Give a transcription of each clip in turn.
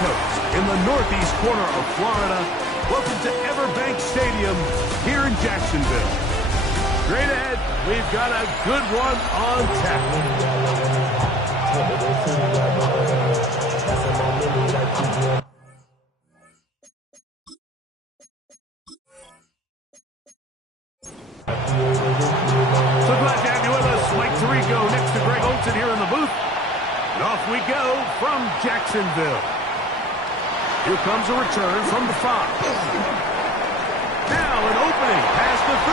coast in the northeast corner of Florida. Welcome to Everbank Stadium here in Jacksonville. Straight ahead, we've got a good one on tap. So glad to have you with us. Mike Tirico next to Greg Olson here in the booth. And off we go from Jacksonville. Here comes a return from the 5. Now an opening past the 30.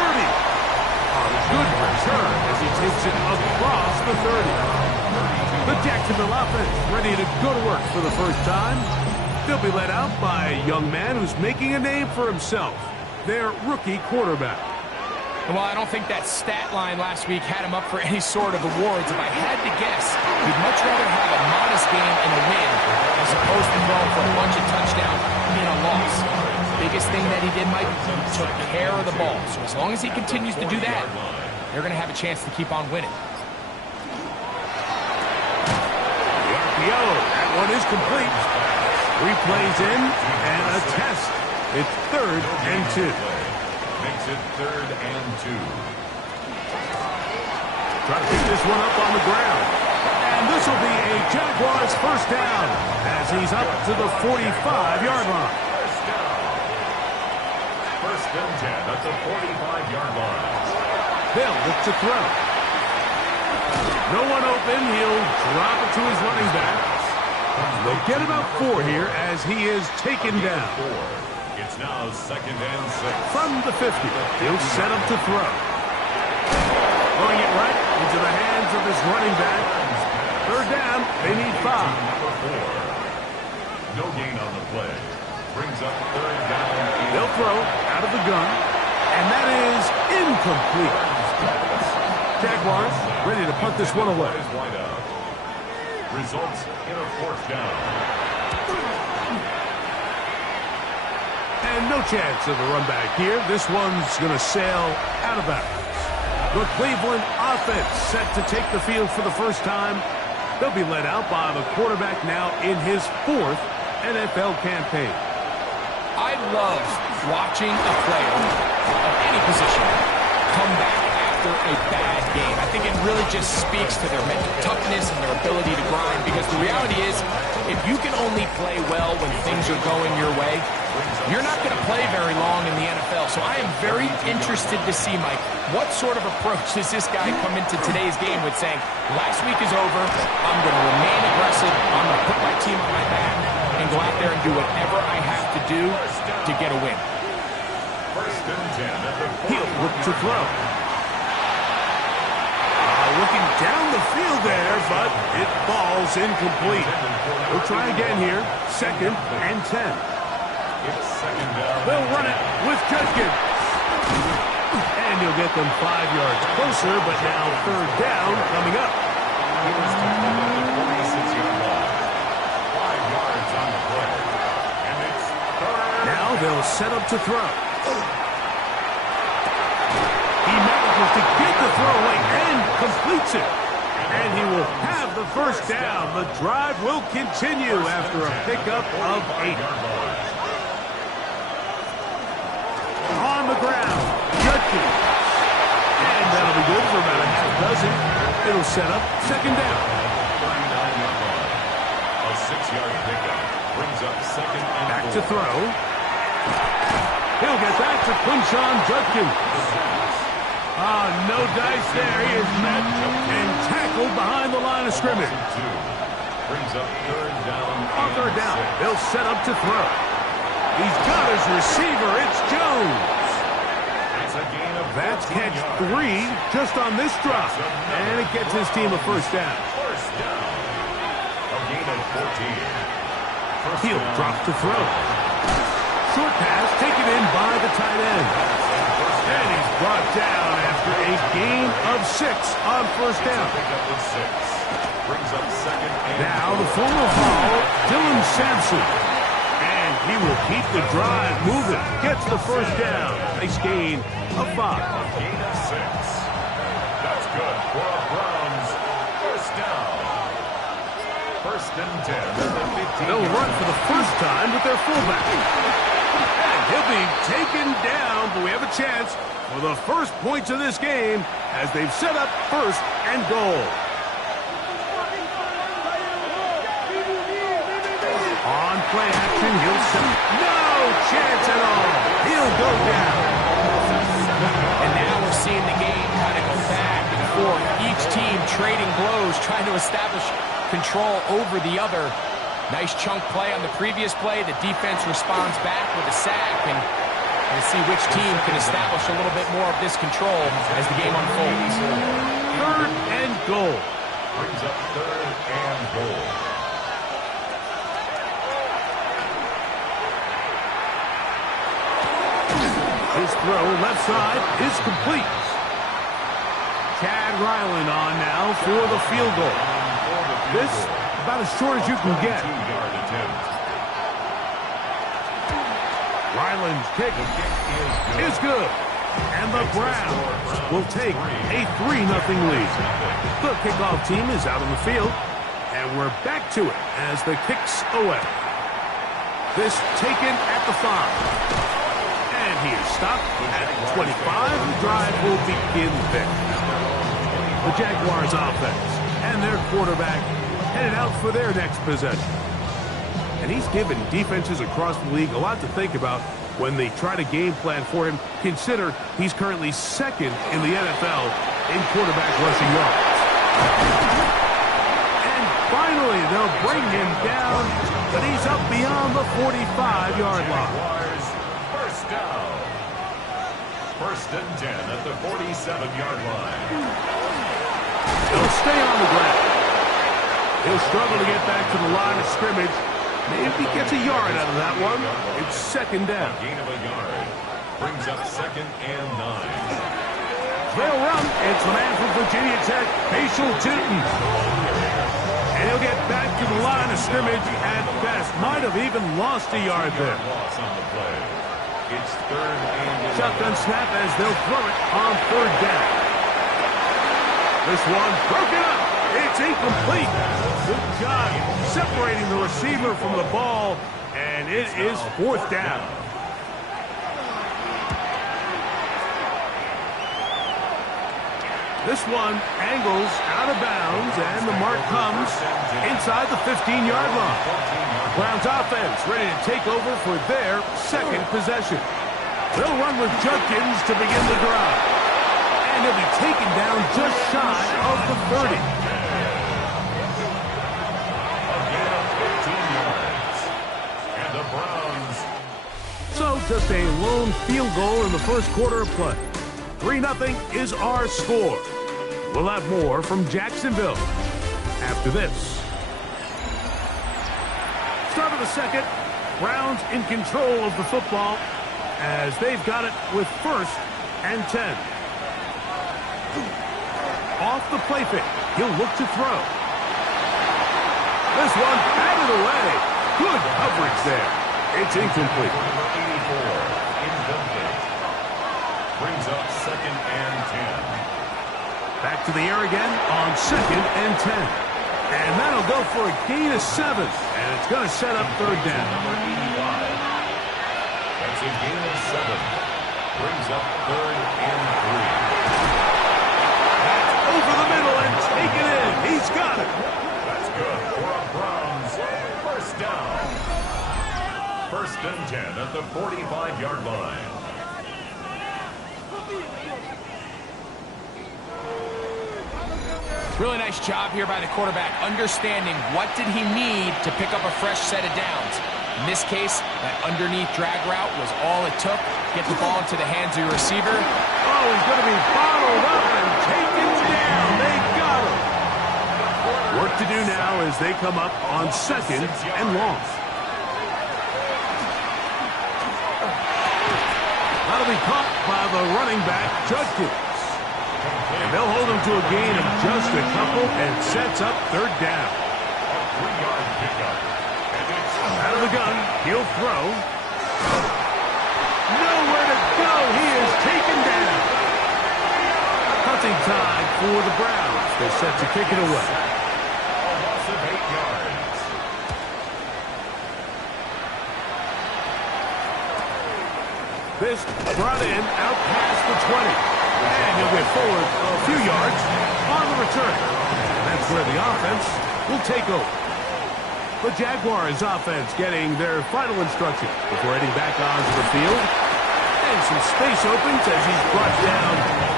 A good return as he takes it across the 30. The Jacksonville offense ready to go to work for the first time. They'll be led out by a young man who's making a name for himself, their rookie quarterback. Well, I don't think that stat line last week had him up for any sort of awards. If I had to guess, he'd much rather have a modest game in a win as opposed to throwing for a bunch of touchdowns in a loss. Biggest thing that he did, Mike, he took care of the ball. So as long as he continues to do that, they're going to have a chance to keep on winning. The RPO, that one is complete. 3 plays in and a test. It's 3rd and 2. Makes it 3rd and 2. Try to pick this one up on the ground. And this will be a Jaguars first down as he's up to the 45-yard line. First and 10 at the 45-yard line. They'll look to throw. No one open. He'll drop it to his running back. They'll get about 4 here as he is taken down. It's now 2nd and 6. From the 50, he'll set up to throw. Throwing it right into the hands of his running back. 3rd down, they need 5. Number 4. No gain on the play. Brings up 3rd down. They'll throw out of the gun, and that is incomplete. Jaguars ready to punt this one away. Results in a 4th down. And no chance of a run back here. This one's going to sail out of bounds. The Cleveland offense set to take the field for the first time. They'll be led out by the quarterback now in his 4th NFL campaign. I love watching a player of any position come back after a bad game. I think it really just speaks to their mental toughness and their ability to grind, because the reality is, if you can only play well when things are going your way, you're not going to play very long in the NFL. So I am very interested to see, Mike, what sort of approach does this guy come into today's game with, saying, last week is over, I'm going to remain aggressive, I'm going to put my team on my back, and go out there and do whatever I have to do to get a win. First and 10. He'll look to throw. Looking down the field there, but it falls incomplete. We'll try again here. 2nd and 10. It's 2nd down. They'll run it with Judkins. And you'll get them 5 yards closer, but now 3rd down coming up. Here's to the 46-yard line. 5 yards on the play. And it's 3rd. Now they'll set up to throw. He manages to get the throwaway and completes it. And he will have the first down. The drive will continue after a pickup of 8. On the ground, Judkins. And that'll be good for about a half dozen. It'll set up 2nd down. 39-yard line. A 6-yard pickup brings up 2nd and 4. Back to throw. He'll get back to Quinshon Judkins. No dice there. He is met and tackled behind the line of scrimmage. Brings up 3rd down. On 3rd down, they'll set up to throw. He's got his receiver. It's Jones. It's a gain of That's catch 3 just on this drop. And it gets his team a first down. First down. A gain of 14. He'll drop to throw. Short pass taken in by the tight end. And he's brought down after a gain of 6 on first down. Pickup with 6. Brings up 2nd and Now the former Hall, Dylan Sampson. And he will keep the drive moving. Gets the first down. Nice gain of 5. gain of 6. That's good for a Browns first down. First and 10 at the 15. They'll run for the first time with their fullback. And he'll be taken down, but we have a chance for the first points of this game as they've set up first and goal. On play action, he'll set. No chance at all. He'll go down. And now we're seeing the game kind of go back and forth. Each team trading blows, trying to establish control over the other. Nice chunk play on the previous play. The defense responds back with a sack, and we'll see which team can establish a little bit more of this control as the game unfolds. Third and goal. Brings up third and goal. His throw left side is complete. Chad Ryland on now for the field goal. This about as short as you can get. 2-yard attempt. Ryland's kick is good. And the Browns will take a 3-0 lead. The kickoff team is out on the field. And we're back to it as the kick's away. This taken at the 5. And he is stopped at 25. The drive will begin there. The Jaguars offense and their quarterback headed out for their next possession. And he's given defenses across the league a lot to think about when they try to game plan for him. Consider he's currently second in the NFL in quarterback rushing yards. And finally, they'll bring him down, but he's up beyond the 45-yard line. Jaguars, first down. First and 10 at the 47-yard line. He'll stay on the ground. He'll struggle to get back to the line of scrimmage. Maybe he gets a yard out of that one. It's second down. Gain of a yard. Brings up second and 9. They'll run. It's the man from Virginia Tech, Facial Tootin. And he'll get back to the line of scrimmage at best. Might have even lost a yard there. Loss on the play. It's third and 11. Shotgun snap as they'll throw it on third down. This one broken up. It's incomplete. Good job separating the receiver from the ball, and it is fourth down. This one angles out of bounds, and the mark comes inside the 15-yard line. Browns offense ready to take over for their second possession. They'll run with Judkins to begin the drive. And he'll be taken down just shy of the 30. Again, 15 yards. And the Browns. So just a lone field goal in the first quarter of play. 3-0 is our score. We'll have more from Jacksonville after this. Start of the second. Browns in control of the football as they've got it with first and 10. Off the play fake. He'll look to throw. This one batted away. Good coverage there. It's incomplete. Number 84, incomplete. Brings up second and 10. Back to the air again on second and 10. And that'll go for a gain of 7. And it's going to set up third down. Number 85. That's a gain of 7. Brings up third and 3. Over the middle and take it in. He's got it. That's good for a Browns first down. First and 10 at the 45-yard line. Really nice job here by the quarterback, understanding what did he need to pick up a fresh set of downs. In this case, that underneath drag route was all it took. Get the ball into the hands of your receiver. Oh, he's going to be bottled up and taken down. They got him. Work to do now as they come up on second and long. That'll be caught by the running back, Judkins. And they'll hold him to a gain of just a couple and sets up third down. A 3-yard pickup. And it's Out of the gun, he'll throw. Nowhere to go. He is taken down. Hunting time for the Browns. They're set to kick it away. a loss of 8 yards. This brought in out past the 20. And he'll get forward a few yards on the return. And that's where the offense will take over. The Jaguars offense getting their final instruction before heading back onto the field. And some space opens as he's brought down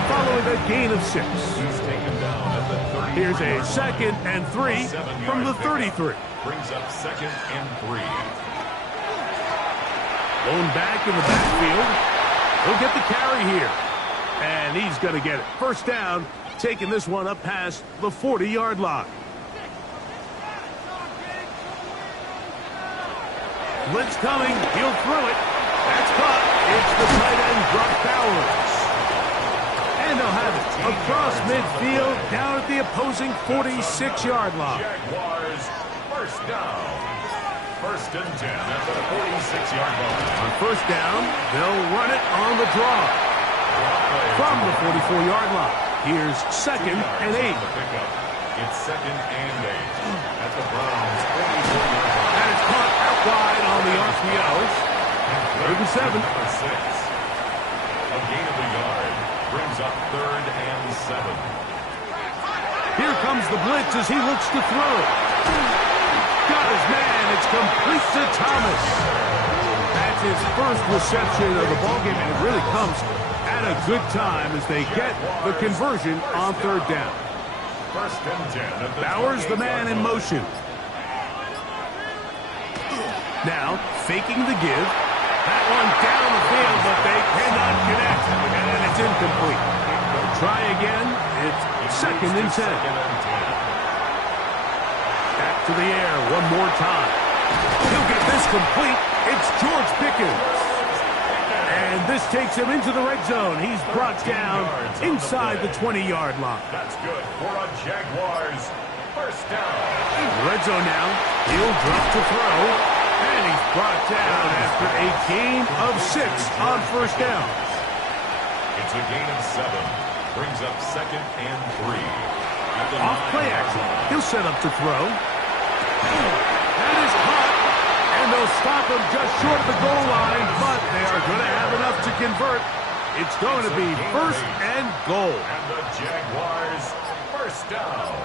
following a gain of 6. He's taken down at the 33. Here's a 2nd and 3 from the 33. Brings up 2nd and 3. Lone back in the backfield. He'll get the carry here. And he's going to get it. First down, taking this one up past the 40-yard line. Blitz coming. He'll throw it. That's caught. It's the tight end, Brock Bowers. And they'll have it across midfield down at the opposing 46-yard line. Jaguars first down. 1st and 10 at the 46-yard line. On first down, they'll run it on the draw. From the 44-yard line, here's 2nd and 8. It's 2nd and 8 at the Browns' 44-yard line. And it's caught out wide on the RPO. 3rd and 7. Number 6. A gain of a yard brings up 3rd and 7. Here comes the blitz as he looks to throw. Got his man. It's complete to Thomas. That's his first reception of the ballgame, and it really comes at a good time as they get the conversion on 3rd down. 1st and 10 at the Bowers, the man in motion. Now, faking the give. That one down the field, but they cannot connect, and it's incomplete. They'll try again. It's 2nd and 10. Back to the air one more time. He'll get this complete. It's George Pickens. And this takes him into the red zone. He's brought down inside the 20-yard line. That's good for a Jaguars first down. Red zone now. He'll drop to throw. And he's brought down after a gain of 6 on first down. It's a gain of 7. Brings up 2nd and 3. Off play action. He'll set up to throw. That is caught. And they'll stop him just short of the goal line, but they are going to have enough to convert. It's going to be 1st and goal. And the Jaguars first down.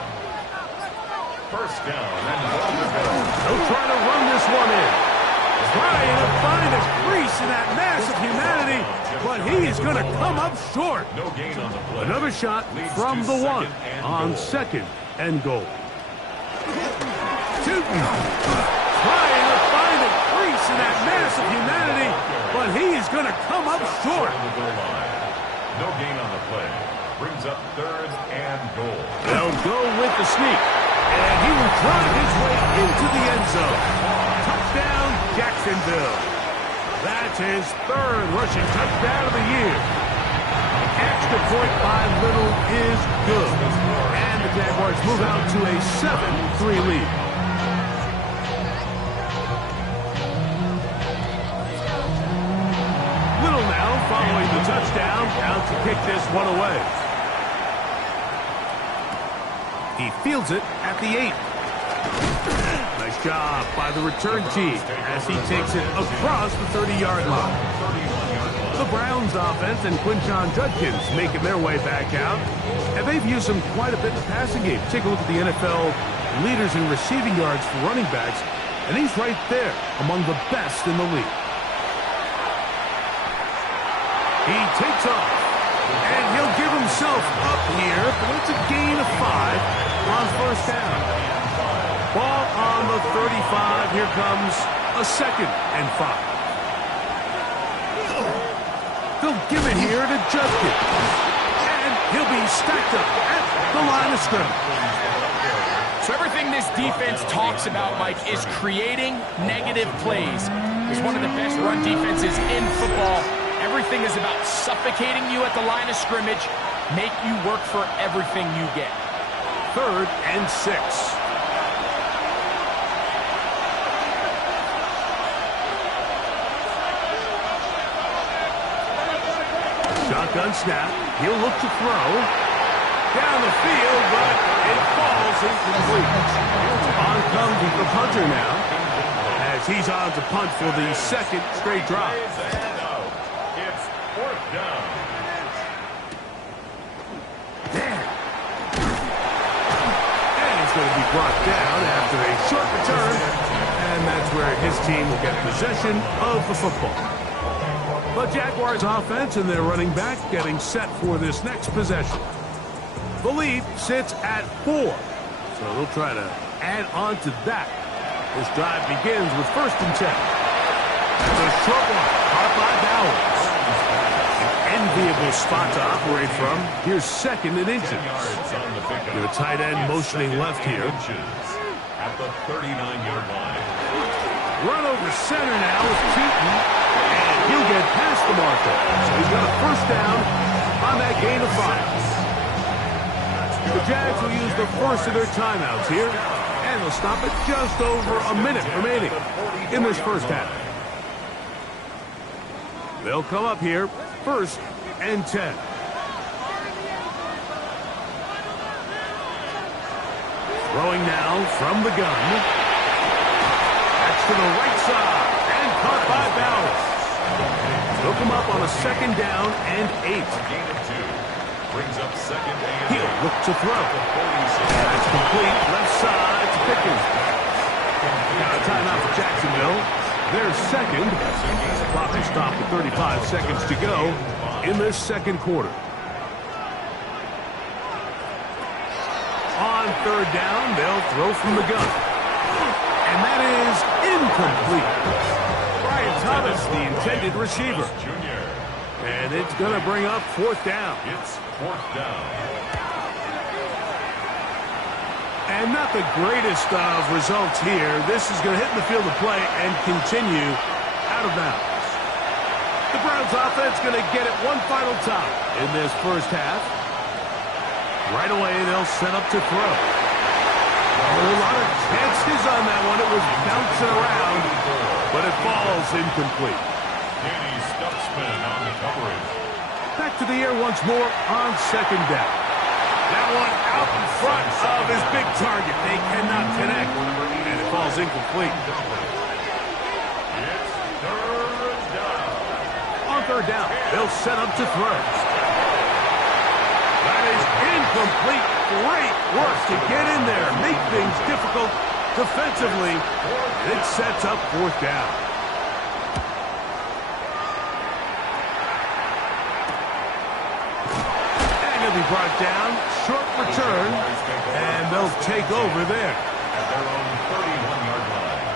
First down and goal to go. They'll try to run this one in. Trying to find a crease in that mass of humanity, but he is going to come up short. No gain on the play. Another shot from the 1 on 2nd and goal. Tootin trying to find a crease in that mass of humanity, but he is going to come up short. No gain on the play. Brings up 3rd and goal. They'll go with the sneak, and he will drive his way into the end zone. Touchdown, Jacksonville. That's his 3rd rushing touchdown of the year. Extra point by Little is good. And the Jaguars move out to a 7-3 lead. Little now following the touchdown, out to kick this one away. He fields it at the 8. Nice job by the return team as he takes it across the 30-yard line. The Browns offense and Quinshon Judkins making their way back out. And they've used him quite a bit in the passing game. Take a look at the NFL leaders in receiving yards for running backs, and he's right there among the best in the league. He takes off, and he'll give himself up here, but it's a gain of 5 on first down. Ball on the 35. Here comes a 2nd and 5. They'll give it here to Judkins. And he'll be stacked up at the line of scrimmage. So everything this defense talks about, Mike, is creating negative plays. It's one of the best run defenses in football. Everything is about suffocating you at the line of scrimmage, make you work for everything you get. 3rd and 6. Shotgun snap. He'll look to throw. Down the field, but it falls incomplete. On comes the punter now, as he's on to punt for the 2nd straight drive. fourth down. And he's going to be brought down after a short return. And that's where his team will get possession of the football. The Jaguars offense and their running back getting set for this next possession. The lead sits at 4. So they'll try to add on to that. This drive begins with 1st and 10. That's a short one, caught by Bowers. An enviable spot to operate from. Here's 2nd and inches. Your tight end motioning left here. At the 39-yard line. Run over center now with Keaton. And he'll get past the marker. So he's got a 1st down on that gain of 5. The Jags will use the first of their timeouts here, and they'll stop it just over a minute remaining in this first half. They'll come up here, 1st and 10. Throwing now from the gun. That's to the right side, and caught by Bowers. They'll come up on a 2nd down and 8. Gain of 2. Brings up 2nd and He'll look to throw. That's complete. Left side to Pickens. Got a timeout for Jacksonville. Their 2nd. Clock is stopped with 35 seconds to go in this 2nd quarter. On 3rd down, they'll throw from the gun. And that is incomplete. Brian Thomas, the intended receiver. And it's going to bring up 4th down. It's 4th down. And not the greatest of results here. This is going to hit in the field of play and continue out of bounds. The Browns offense going to get it one final time in this first half. Right away, they'll set up to throw. A lot of chances on that one. It was bouncing around, but it falls incomplete. Danny Stutzman on the coverage. Back to the air once more on 2nd down. That one out in front of his big target. They cannot connect, and it falls incomplete. It's 3rd down. On 3rd down, they'll set up to throw. That is incomplete. Great work to get in there, make things difficult defensively. It sets up 4th down. Be brought down, short return, and they'll take over there. At their own 31-yard line.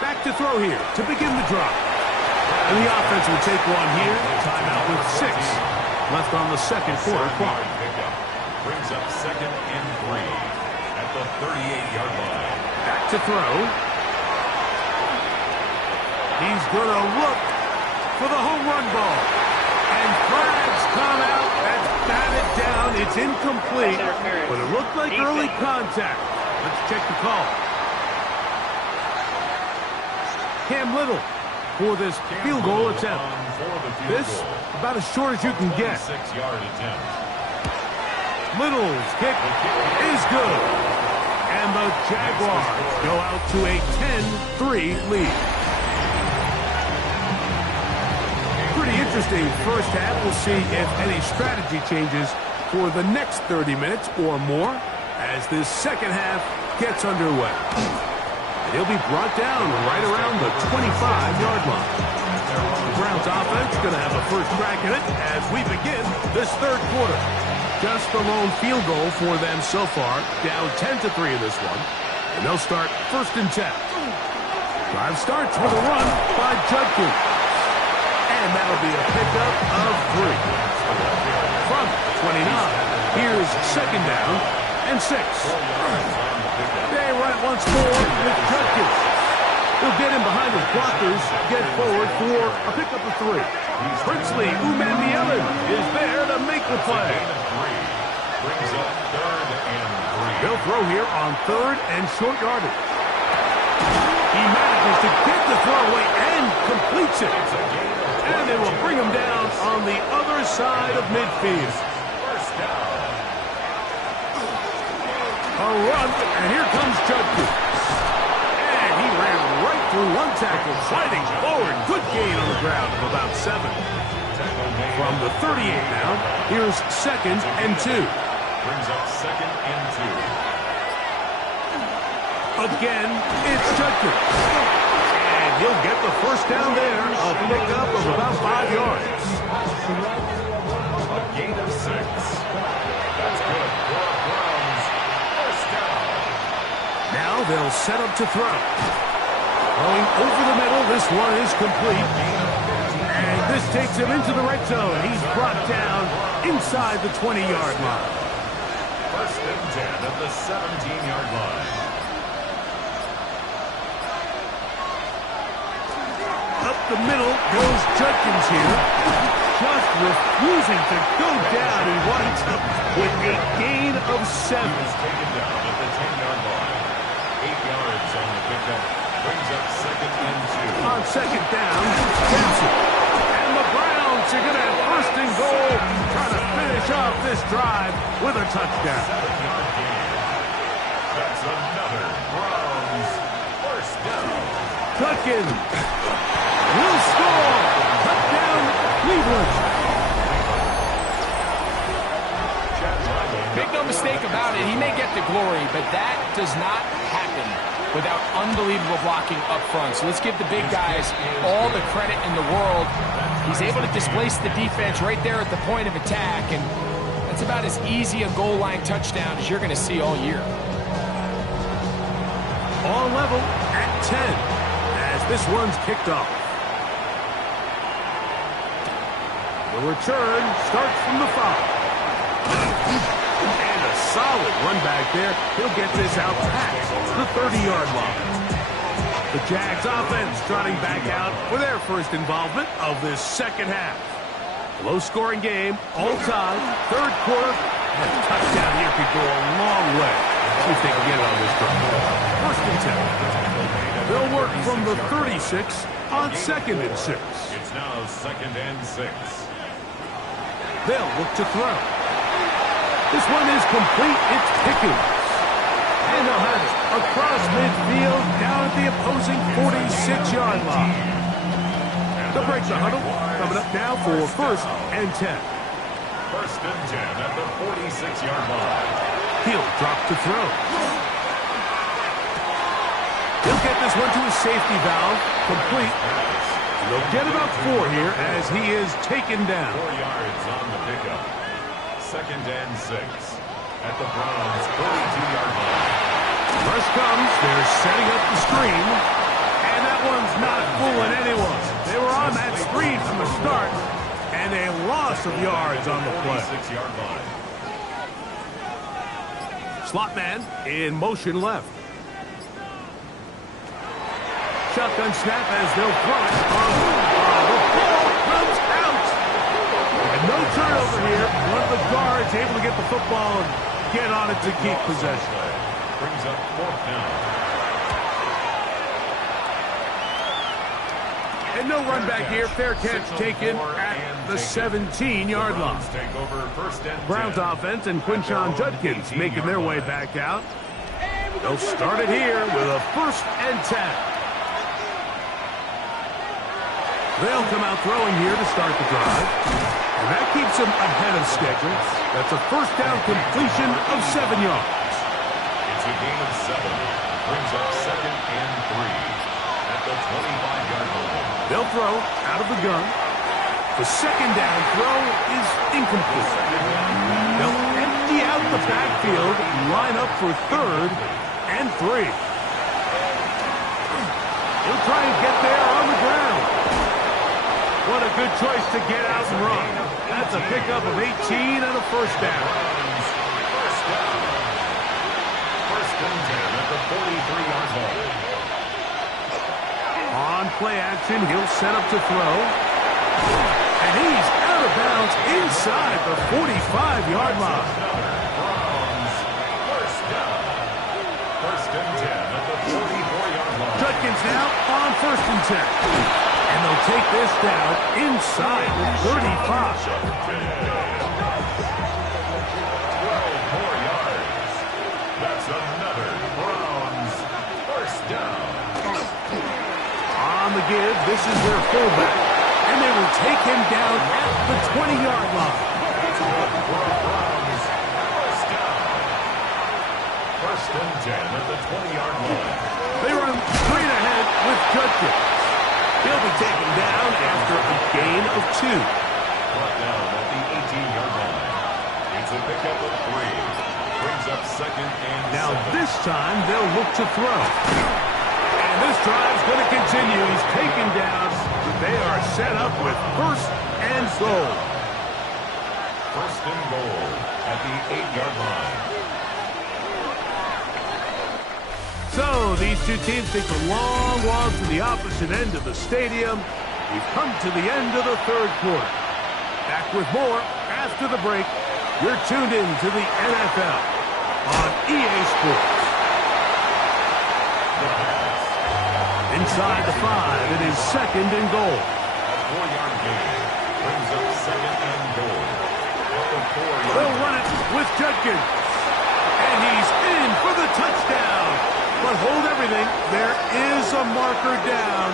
Back to throw here to begin the drive. And the offense will take one here. Timeout with 6 left on the 2nd quarter clock. Brings up 2nd and 3 at the 38-yard line. Back to throw. He's going to look for the home run ball. And flags come out. That's batted down. It's incomplete, but it looked like early contact. Let's check the call. Cam Little for this field goal attempt. This about as short as you can get. 6-yard attempt. Little's kick is good. And the Jaguars go out to a 10-3 lead. Pretty interesting first half. We'll see if any strategy changes for the next 30 minutes or more as this second half gets underway. He'll be brought down right around the 25-yard line. The Browns offense is going to have a first crack at it as we begin this 3rd quarter. Just the lone field goal for them so far, down 10-3 in this one. And they'll start 1st and 10. Drive starts with a run by Judkins. And that'll be a pickup of 3. From 29, here's 2nd down and 6. They run it once more with Judkins. He'll get in behind his blockers, get forward for a pickup of 3. Princely Umanmielen is there to make the play. Brings up 3rd and 3. They'll throw here on 3rd and short yardage. He manages to get the throw away and completes it. And it will bring him down on the other side of midfield. First down. A run, and here comes Judkins. And he ran right through one tackle, sliding forward. Good gain ground of about 7. From the 38 now, here's 2nd and 2. Brings up 2nd and 2. Again, it's Judkins. And he'll get the first down there, a pickup of about 5 yards. A gain of 6. That's good for Browns. First down. Now they'll set up to throw. Going over the middle, this one is complete. And this takes him into the red zone. He's brought down inside the 20-yard line. First and 10 at the 17-yard line. Up the middle goes Judkins here. Just refusing to go down. He winds up with a gain of 7. He's taken down at the 10-yard line. 8 yards on the pickup. Brings up 2nd and 2. On 2nd down, Jackson. And the Browns are going to have 1st and goal. Trying to finish off this drive with a touchdown. 7-yard gain. That's another Browns first down. Judkins will score. Touchdown, Cleveland. Make no mistake about it, he may get the glory, but that does not happen without unbelievable blocking up front. So let's give the big guys all the credit in the world. He's able to displace the defense right there at the point of attack, and that's about as easy a goal line touchdown as you're going to see all year. All level at 10 as this one's kicked off. The return starts from the 5. And a solid run back there. He'll get this out past the 30-yard line. The Jags offense trotting back out for their first involvement of this second half. Low-scoring game, all tied, third quarter. And a touchdown here could go a long way. See if they can get it on this drive. First and 10. They'll work from the 36 on 2nd and 6. It's now 2nd and 6. They'll look to throw. This one is complete. It's Pickens. And they'll have it across midfield down at the opposing 46-yard line. They'll break the huddle. Coming up now for 1st and 10. 1st and 10 at the 46-yard line. He'll drop to throw. He'll get this one to his safety valve. Complete. And they'll get about 4 here as he is taken down. 4 yards on the pickup. 2nd and 6 at the Browns' 42-yard line. Rush comes. They're setting up the screen. And that one's not fooling anyone. They were on that screen from the start. And a loss of yards on the play. 46-yard line. Slot man in motion left. Shotgun snap as they'll throw it. The ball comes out. And no turnover here. One of the guards able to get the football and get on it to keep possession. Brings up 4th down. And no run back here. Fair catch taken at the 17-yard line. Take over 1st and 10. Browns offense and Quinshon Judkins making their way back out. They'll start it here with a 1st and 10. They'll come out throwing here to start the drive. And that keeps them ahead of schedule. That's a 1st down completion of 7 yards. It's a gain of 7. Brings up 2nd and 3 at the 25-yard line. They'll throw out of the gun. The 2nd down throw is incomplete. They'll empty out the backfield and line up for 3rd and 3. He'll try and get there on the ground. What a good choice to get out and run. That's a pickup of 18 and a 1st down. First down. 1st and 10 at the 43-yard line. On play action, he'll set up to throw. And he's out of bounds inside the 45-yard line. Browns. First down. 1st and 10 at the 44-yard line. Judkins now on 1st and 10. And they'll take this down inside the 35. 12 more yards. That's another Browns first down. On the give, this is their fullback. And they will take him down at the 20-yard line. First and 10 at the 20-yard line. They run straight ahead with Judkins. He'll be taken down after a gain of 2. Brought down at the 18-yard line. It's a pickup of 3. Brings up second and Now 7. this time they'll look to throw. And this drive's going to continue. He's taken down. They are set up with first and goal. First and goal at the 8-yard line. So these two teams take a long walk to the opposite end of the stadium. We've come to the end of the third quarter. Back with more after the break. You're tuned in to the NFL on EA Sports. Inside the 5, it is second and goal. A 4-yard gain brings up second and goal. At the 4-yard They'll run it with Judkins. And he's in for the touchdown. But hold everything. There is a marker down.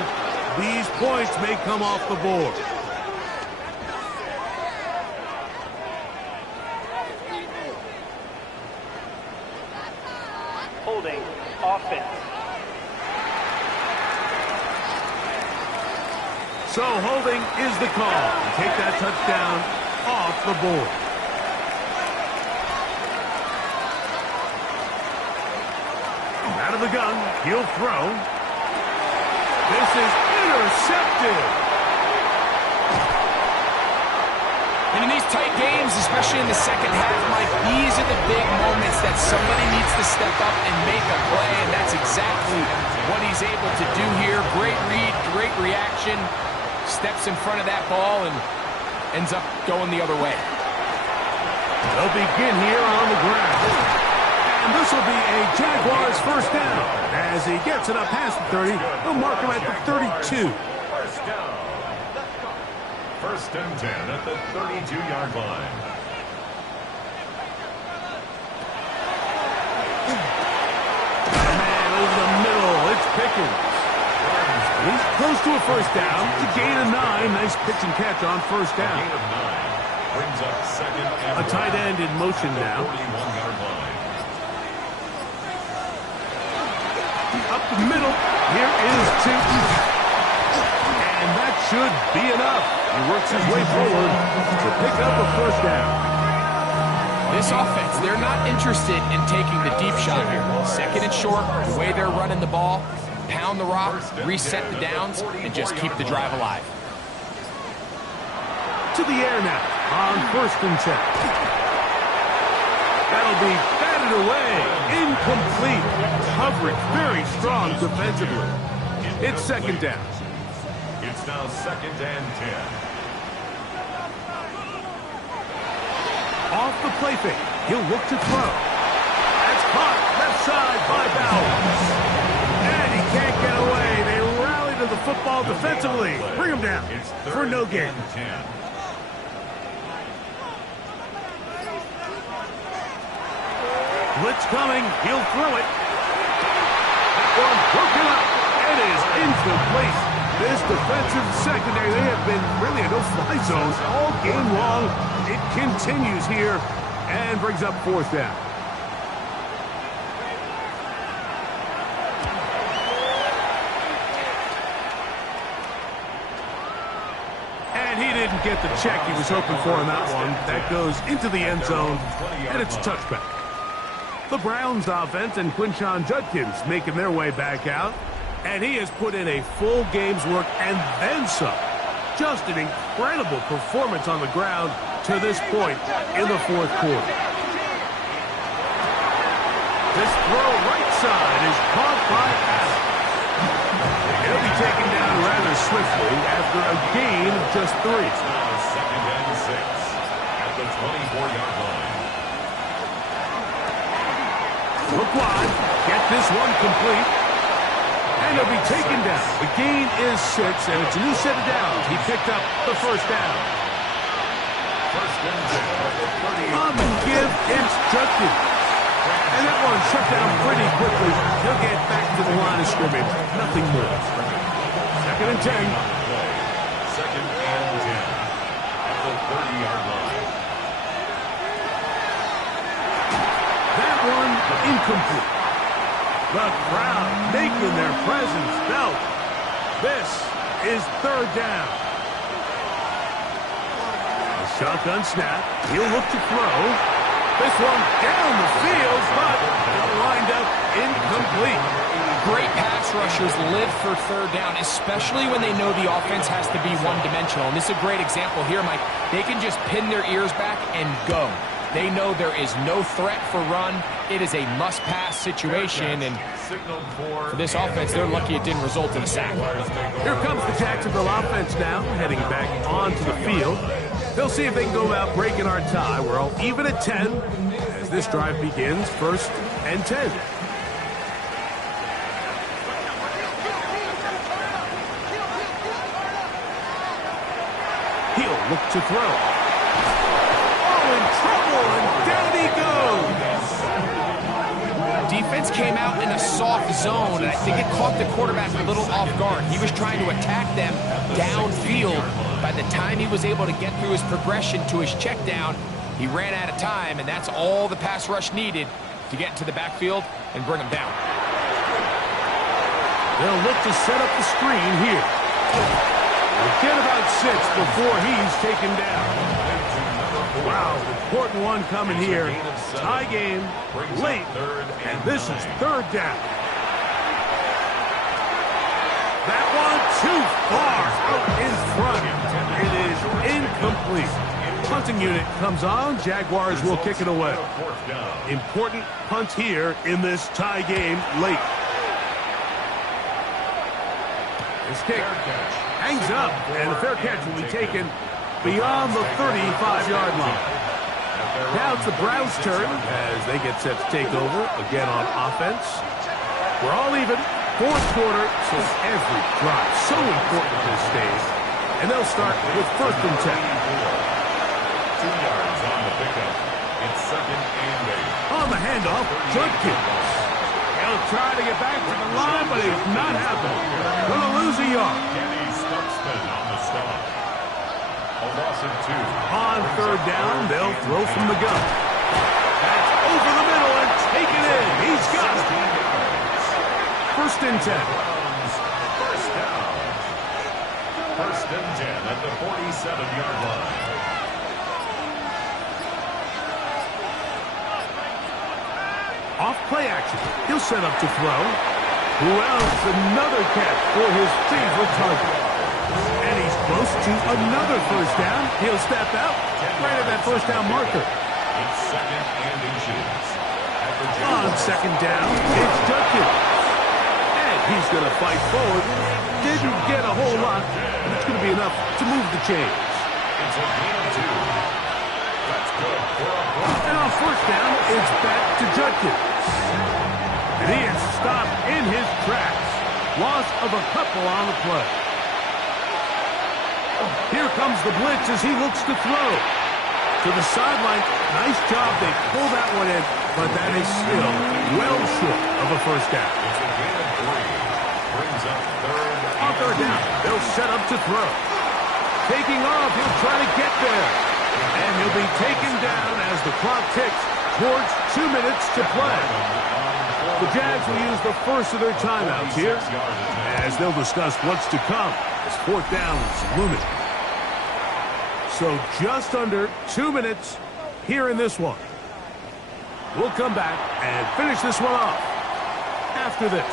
These points may come off the board. Holding offense. So holding is the call. Take that touchdown off the board. Out of the gun, he'll throw. This is intercepted. And in these tight games, especially in the second half, Mike, these are the big moments that somebody needs to step up and make a play, and that's exactly what he's able to do here. Great read, great reaction, steps in front of that ball and ends up going the other way. They'll begin here on the ground. And this will be a Jaguars first down. As he gets it up past the 30, they'll mark him at the 32. First down. First and 10 at the 32-yard line. Man, over the middle, it's Pickens. He's close to a first down. It's a gain of 9. Nice pitch and catch on first A down. gain of 9 brings up second and A tight end in motion now. 41-yard line. Up the middle. Here is Chayton. And that should be enough. He works his way forward to pick up a first down. This offense, they're not interested in taking the deep shot here. Second and short, the way they're running the ball, pound the rock, reset the downs, and just keep the drive alive. To the air now on first and 10. That'll be batted away. Incomplete. Coverage very strong defensively. It's second down. It's now second and 10. Off the play fake. He'll look to throw. That's caught left side by Bowers. And he can't get away. They rally to the football defensively. Bring him down It's for no gain. 10. Blitz coming. He'll throw it. That one broken up. It is incomplete. This defensive secondary, they have been really in no-fly zones all game long. It continues here and brings up fourth down. And he didn't get the check he was hoping for on that one. That goes into the end zone, and it's a touchback. The Browns offense and Quinshon Judkins making their way back out. And he has put in a full game's work and then some. Just an incredible performance on the ground to this point in the fourth quarter. This throw right side is caught by Adams. He'll be taken down rather swiftly after a gain of just 3. It's now second and 6 at the 24-yard line. Look wide. Get this one complete. And he'll be taken down. The gain is 6, and it's a new set of downs. He picked up the first down. First and 10 at the 30. Up and give, it's Judkins. And that one shut down pretty quickly. He'll get back to the line of scrimmage. Nothing more. Second and 10. Second and is third down. A shotgun snap. He'll look to throw. This one down the field, but lined up incomplete. Great pass rushers live for third down, especially when they know the offense has to be one-dimensional. And this is a great example here, Mike. They can just pin their ears back and go. They know there is no threat for run. It is a must-pass situation, and for this offense, they're lucky it didn't result in a sack. Here comes the Jacksonville offense now, heading back onto the field. They'll see if they can go about breaking our tie. We're all even at 10 as this drive begins, 1st and 10. He'll look to throw. Oh, in trouble, and down he goes. Defense came out in a soft zone, and I think it caught the quarterback a little off guard. He was trying to attack them downfield. By the time he was able to get through his progression to his check down, he ran out of time, and that's all the pass rush needed to get into the backfield and bring him down. They'll look to set up the screen here. We'll get about 6 before he's taken down. Wow, important one coming here. Tie game, late, and this is third down. That one too far out in front. It is incomplete. Punting unit comes on. Jaguars will kick it away. Important punt here in this tie game late. This kick hangs up, and the fair catch will be taken beyond the 35-yard line. Now it's the Browns' turn as they get set to take over again on offense. We're all even. 4th quarter, so every drive so important at this stage. And they'll start with 1st and 10. 2 yards on the pickup. It's 2nd and 8. On the handoff, Judkins. He'll try to get back to the line, but it's not happening. Gonna lose a yard. Kenny Stuxman on the stop. A loss of 2. On 3rd down, they'll throw from the gun. That's over the middle and take it in. He's got it. 1st and 10. First down. 1st and 10 at the 47-yard line. Off play action. He'll set up to throw. Who else? Another catch for his favorite target. And he's close to another 1st down. He'll step out right at that 1st down marker. It's 2nd and inches. On 2nd down, it's Judkins. He's going to fight forward. Didn't get a whole lot, but it's going to be enough to move the chains. It's a gain of 2. That's good for a block. And on 1st down, it's back to Judkins. And he is stopped in his tracks. Loss of a couple on the play. Here comes the blitz as he looks to throw. To the sideline. Nice job. They pull that one in, but that is still well short of a 1st down. It's a gain of 3. Brings up 3rd. On 3rd down, they'll set up to throw. Taking off, he'll try to get there. And he'll be taken down as the clock ticks towards 2 minutes to play. The Jags will use the first of their timeouts here as they'll discuss what's to come as 4th down is looming. So just under 2 minutes here in this one. We'll come back and finish this one off after this.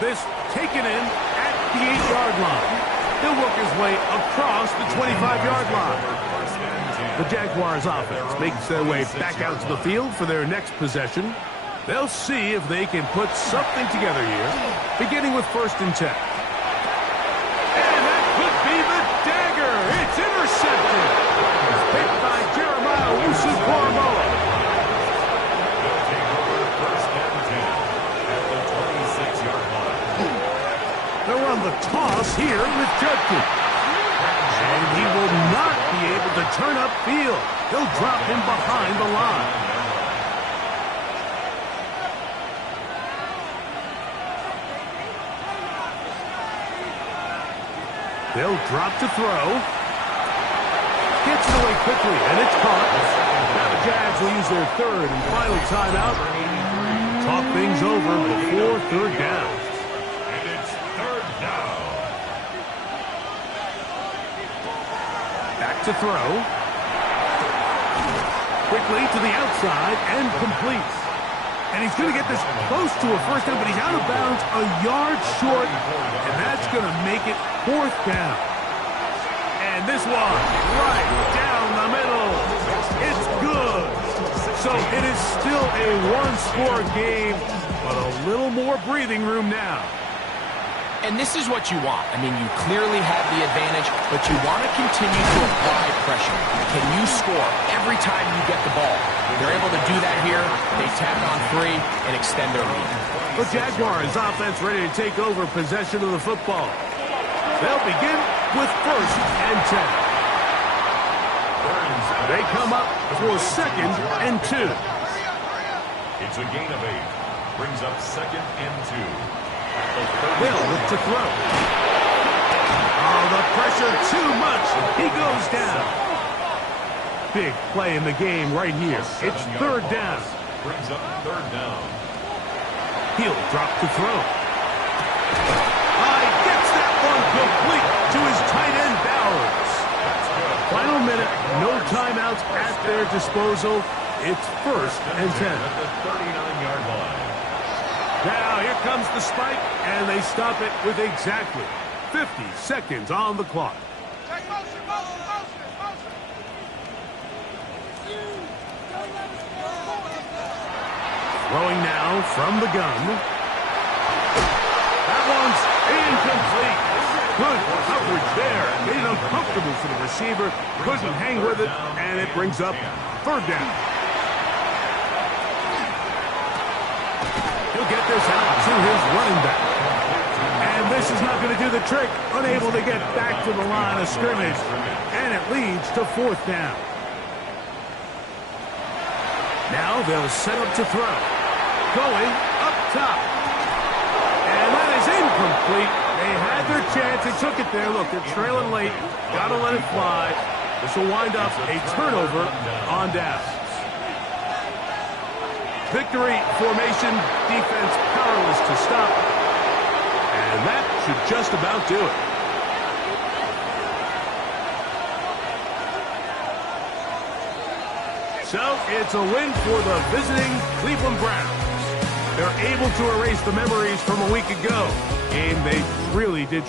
This taken in at the 8-yard line. He'll work his way across the 25-yard line. The Jaguars offense makes their way back out to the field for their next possession. They'll see if they can put something together here, beginning with 1st and 10. And that could be the dagger. It's intercepted. It's picked by Jeremiah Wusu-Koromoa. They'll take over 1st and 10 at the 26-yard line. They'll run the toss here with Judkins. And he will not be able to turn upfield. He'll drop him behind the line. They'll drop to throw. Gets it away quickly, and it's caught. Now the Jags will use their 3rd and final timeout. Talk things over before 3rd down. to throw. Quickly to the outside and completes. And he's going to get this close to a first down, but he's out of bounds a yard short, and that's going to make it fourth down. And this one right down the middle. It's good. So it is still a one-score game, but a little more breathing room now. And this is what you want. I mean, you clearly have the advantage, but you want to continue to apply pressure. Can you score every time you get the ball? They're able to do that here. They tack on 3 and extend their lead. The Jaguars offense ready to take over possession of the football. They'll begin with 1st and 10. They come up for 2nd and 2. It's a gain of 8. Brings up 2nd and 2. Will look to throw. Oh, the pressure too much. He goes down. Big play in the game right here. It's 3rd down. Brings up 3rd down. He'll drop to throw. Gets that one complete to his tight end Bowers. Final minute, no timeouts at their disposal. It's 1st and 10. At the 39-yard line. Now here comes the spike, and they stop it with exactly 50 seconds on the clock. Throwing now from the gun. That one's incomplete. Good coverage there. Made it uncomfortable for the receiver. Couldn't hang with it, and it brings up 3rd down. He'll get this out to his running back. And this is not going to do the trick. Unable to get back to the line of scrimmage. And it leads to 4th down. Now they'll set up to throw. Going up top. And that is incomplete. They had their chance. They took it there. Look, they're trailing late. Got to let it fly. This will wind up a turnover on downs. Victory formation, defense powerless to stop. And that should just about do it. So it's a win for the visiting Cleveland Browns. They're able to erase the memories from a week ago. Game they really did